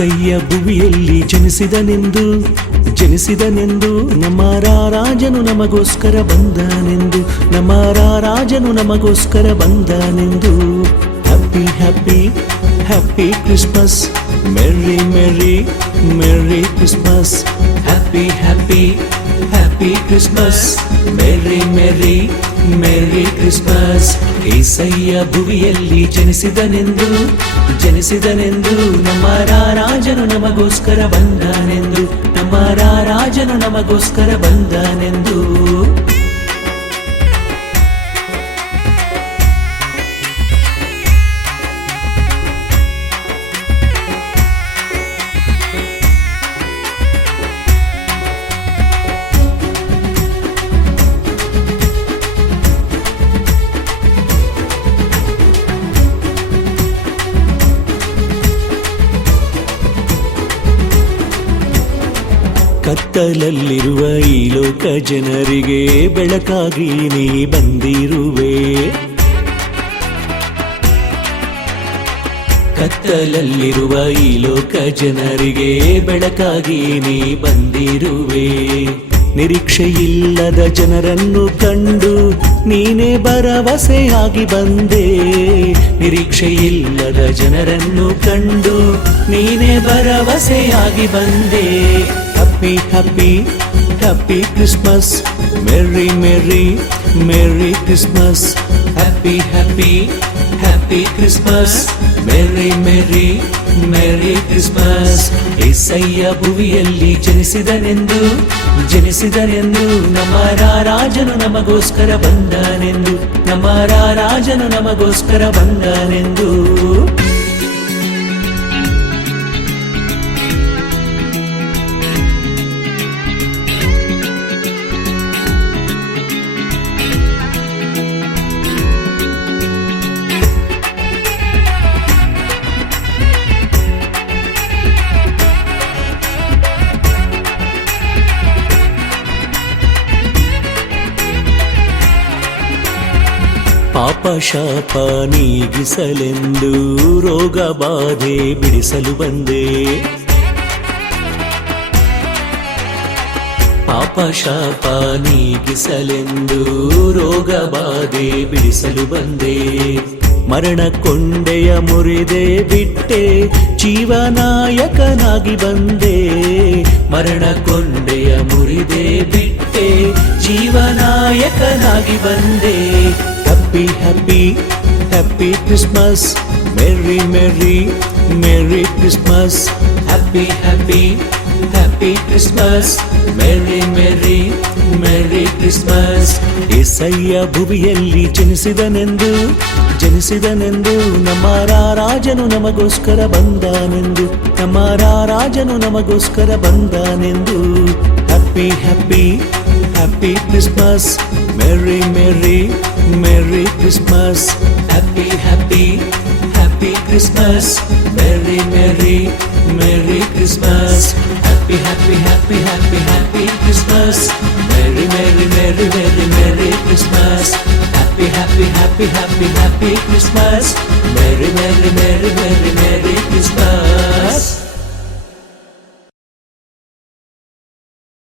ಏಸಯ್ಯ ಭುವಿಯಲ್ಲಿ ಜನಿಸಿದನೆಂದು ನಮ್ಮ ರಾಜನು ನಮಗೋಸ್ಕರ ಬಂದನೆಂದು happy happy happy Christmas merry merry merry Christmas happy happy happy Christmas merry merry merry Christmas Yesayya ಭುವಿಯಲ್ಲಿ ಜನಿಸಿದನೆಂದು ನಮ್ಮ ರಾಜನು ನಮಗೋಸ್ಕರ ಬಂದನೆಂದು ಕತ್ತಲಲ್ಲಿರುವ ಈ ಲೋಕ ಜನರಿಗೆ ಬೆಳಕಾಗಿ ನೀ ಬಂದಿರುವೆ. ಕತ್ತಲಲ್ಲಿರುವ ಈ ಲೋಕ ಜನರಿಗೆ ಬೆಳಕಾಗಿ ನೀ ಬಂದಿರುವೆ. ನಿರೀಕ್ಷೆಯಿಲ್ಲದ ಜನರನ್ನು ಕಂಡು ನೀನೇ ಭರವಸೆಯಾಗಿ ಬಂದೆ. ನಿರೀಕ್ಷೆಯಿಲ್ಲದ ಜನರನ್ನು ಕಂಡು ನೀನೇ ಭರವಸೆಯಾಗಿ ಬಂದೆ. Happy happy happy Christmas merry merry merry Christmas happy happy happy Christmas merry merry merry Christmas Yesayya ಭುವಿಯಲ್ಲಿ ಜನಿಸಿದನೆಂದು ನಮ್ಮ ರಾಜನು ನಮಗೋಸ್ಕರ ಬಂದನೆಂದು ಪಾಪ ಶಾಪ ನೀಗಿಸಲೆಂದು ರೋಗ ಬಾಧೆ ಬಿಡಿಸಲು ಬಂದೆ. ಪಾಪ ಶಾಪ ನೀಗಿಸಲೆಂದು ರೋಗ ಬಾಧೆ ಬಿಡಿಸಲು ಬಂದೆ. ಮರಣ ಕೊಂಡೆಯ ಮುರಿದೆ ಬಿಟ್ಟೆ ಜೀವನಾಯಕನಾಗಿ ಬಂದೆ. ಮರಣ ಕೊಂಡೆಯ ಮುರಿದೆ ಬಿಟ್ಟೆ ಜೀವನಾಯಕನಾಗಿ ಬಂದೆ. Happy happy happy Christmas merry merry merry Christmas happy happy happy Christmas merry merry merry Christmas Yesayya ಭುವಿಯಲ್ಲಿ ಜನಿಸಿದನೆಂದು ನಮ್ಮ ರಾಜನು ನಮಗೋಸ್ಕರ ಬಂದನೆಂದು happy happy happy Christmas merry merry merry Christmas happy happy happy Christmas merry merry merry Christmas happy happy happy happy happy Christmas merry merry merry merry merry Christmas happy happy happy happy happy Christmas merry merry merry merry merry Christmas